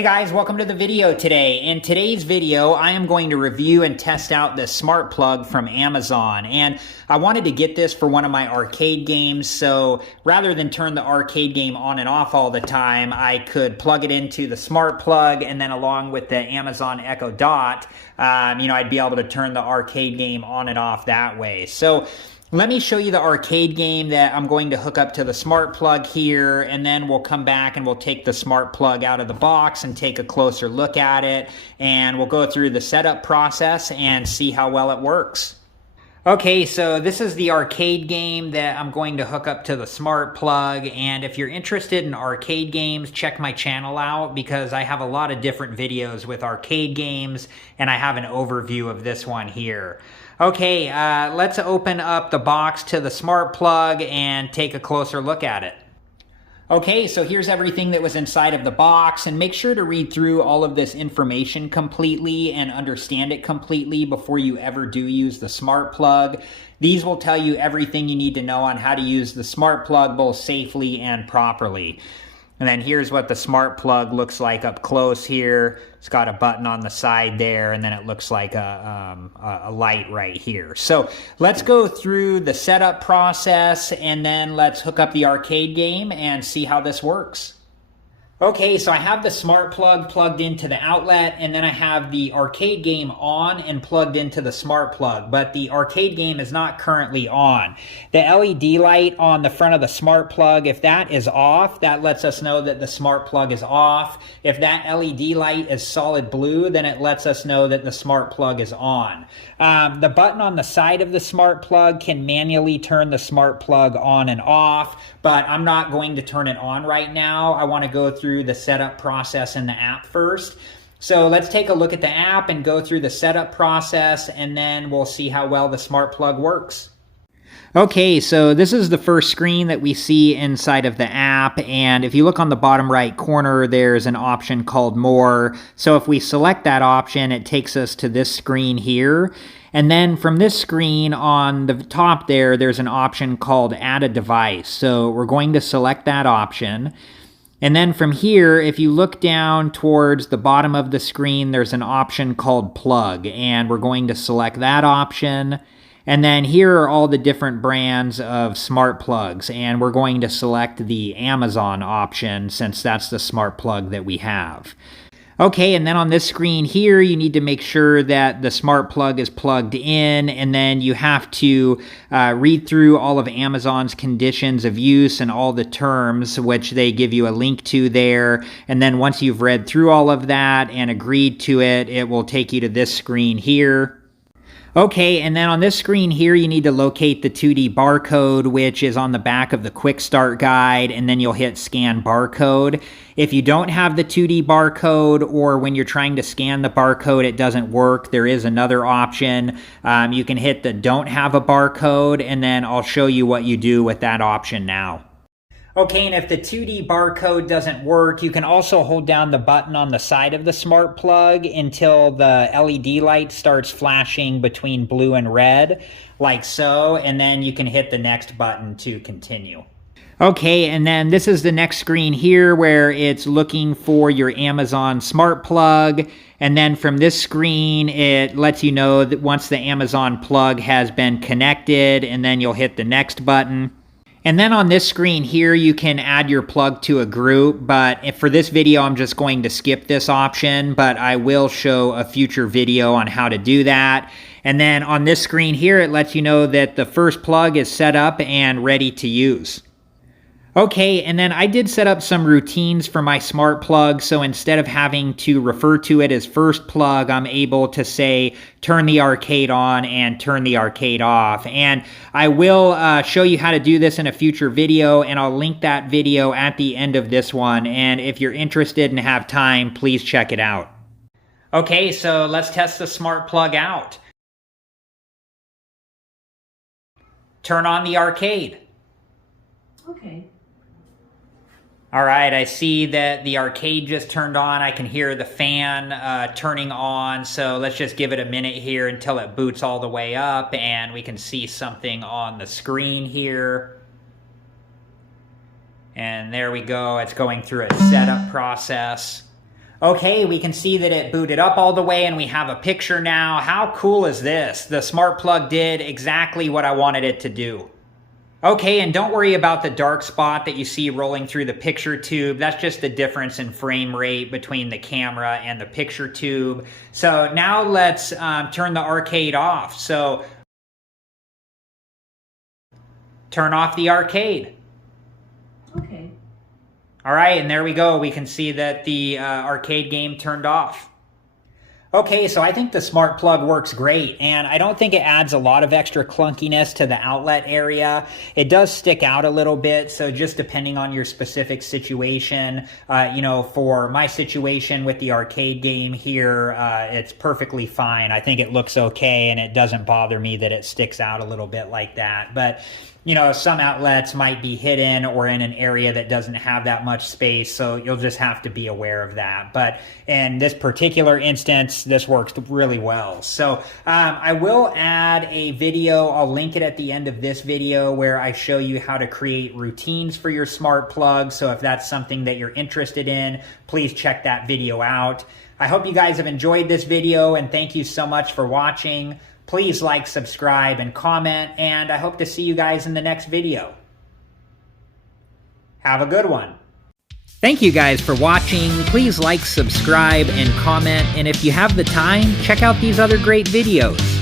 Hey guys, welcome to the video today. In today's video, I am going to review and test out the smart plug from Amazon. And I wanted to get this for one of my arcade games, so rather than turn the arcade game on and off all the time, I could plug it into the smart plug, and then along with the Amazon Echo Dot, I'd be able to turn the arcade game on and off that way. So let me show you the arcade game that I'm going to hook up to the smart plug here, and then we'll come back and we'll take the smart plug out of the box and take a closer look at it, and we'll go through the setup process and see how well it works. Okay, so this is the arcade game that I'm going to hook up to the smart plug, and if you're interested in arcade games, check my channel out because I have a lot of different videos with arcade games, and I have an overview of this one here. Okay, let's open up the box to the smart plug and take a closer look at it. Okay, so here's everything that was inside of the box, and make sure to read through all of this information completely and understand it completely before you ever do use the smart plug. These will tell you everything you need to know on how to use the smart plug both safely and properly. And then here's what the smart plug looks like up close here. It's got a button on the side there, and then it looks like a light right here. So let's go through the setup process, and then let's hook up the arcade game and see how this works. Okay, so I have the smart plug plugged into the outlet, and then I have the arcade game on and plugged into the smart plug, but the arcade game is not currently on. The LED light on the front of the smart plug, if that is off, that lets us know that the smart plug is off. If that LED light is solid blue, then it lets us know that the smart plug is on. The button on the side of the smart plug can manually turn the smart plug on and off, but I'm not going to turn it on right now. I want to go through the setup process in the app first. So let's take a look at the app and go through the setup process, and then we'll see how well the smart plug works. Okay, so this is the first screen that we see inside of the app, and if you look on the bottom right corner, there's an option called More. So if we select that option, it takes us to this screen here. And then from this screen on the top there, there's an option called Add a Device. So we're going to select that option. And then from here, if you look down towards the bottom of the screen, there's an option called Plug, and we're going to select that option. And then here are all the different brands of smart plugs, and we're going to select the Amazon option since that's the smart plug that we have. Okay, and then on this screen here, you need to make sure that the smart plug is plugged in, and then you have to read through all of Amazon's conditions of use and all the terms, which they give you a link to there. And then once you've read through all of that and agreed to it, it will take you to this screen here. Okay, and then on this screen here, you need to locate the 2D barcode, which is on the back of the quick start guide, and then you'll hit scan barcode. If you don't have the 2D barcode, or when you're trying to scan the barcode, it doesn't work, there is another option. You can hit the don't have a barcode, and then I'll show you what you do with that option now. Okay, and if the 2D barcode doesn't work, you can also hold down the button on the side of the smart plug until the LED light starts flashing between blue and red, like so, and then you can hit the next button to continue. Okay, and then this is the next screen here where it's looking for your Amazon smart plug, and then from this screen, it lets you know that once the Amazon plug has been connected, and then you'll hit the next button. And then on this screen here, you can add your plug to a group, but for this video, I'm just going to skip this option, but I will show a future video on how to do that. And then on this screen here, it lets you know that the first plug is set up and ready to use. Okay, and then I did set up some routines for my smart plug, so instead of having to refer to it as first plug, I'm able to say turn the arcade on and turn the arcade off. And I will show you how to do this in a future video, and I'll link that video at the end of this one, and if you're interested and have time, please check it out. Okay, so let's test the smart plug out. Turn on the arcade. Okay. All right, I see that the arcade just turned on. I can hear the fan turning on, so let's just give it a minute here until it boots all the way up, and we can see something on the screen here. And there we go, it's going through a setup process. Okay, we can see that it booted up all the way and we have a picture now. How cool is this? The smart plug did exactly what I wanted it to do. Okay, and don't worry about the dark spot that you see rolling through the picture tube. That's just the difference in frame rate between the camera and the picture tube. So now let's turn the arcade off. So turn off the arcade. Okay. All right, and there we go. We can see that the arcade game turned off. Okay, so I think the smart plug works great, and I don't think it adds a lot of extra clunkiness to the outlet area. It does stick out a little bit, so just depending on your specific situation, for my situation with the arcade game here, it's perfectly fine. I think it looks okay, and it doesn't bother me that it sticks out a little bit like that. But some outlets might be hidden or in an area that doesn't have that much space, so you'll just have to be aware of that. But in this particular instance, this works really well. So I will add a video. I'll link it at the end of this video where I show you how to create routines for your smart plug. So if that's something that you're interested in, please check that video out. I hope you guys have enjoyed this video, and thank you so much for watching. Please like, subscribe, and comment, and I hope to see you guys in the next video. Have a good one. Thank you guys for watching. Please like, subscribe, and comment, and if you have the time, check out these other great videos.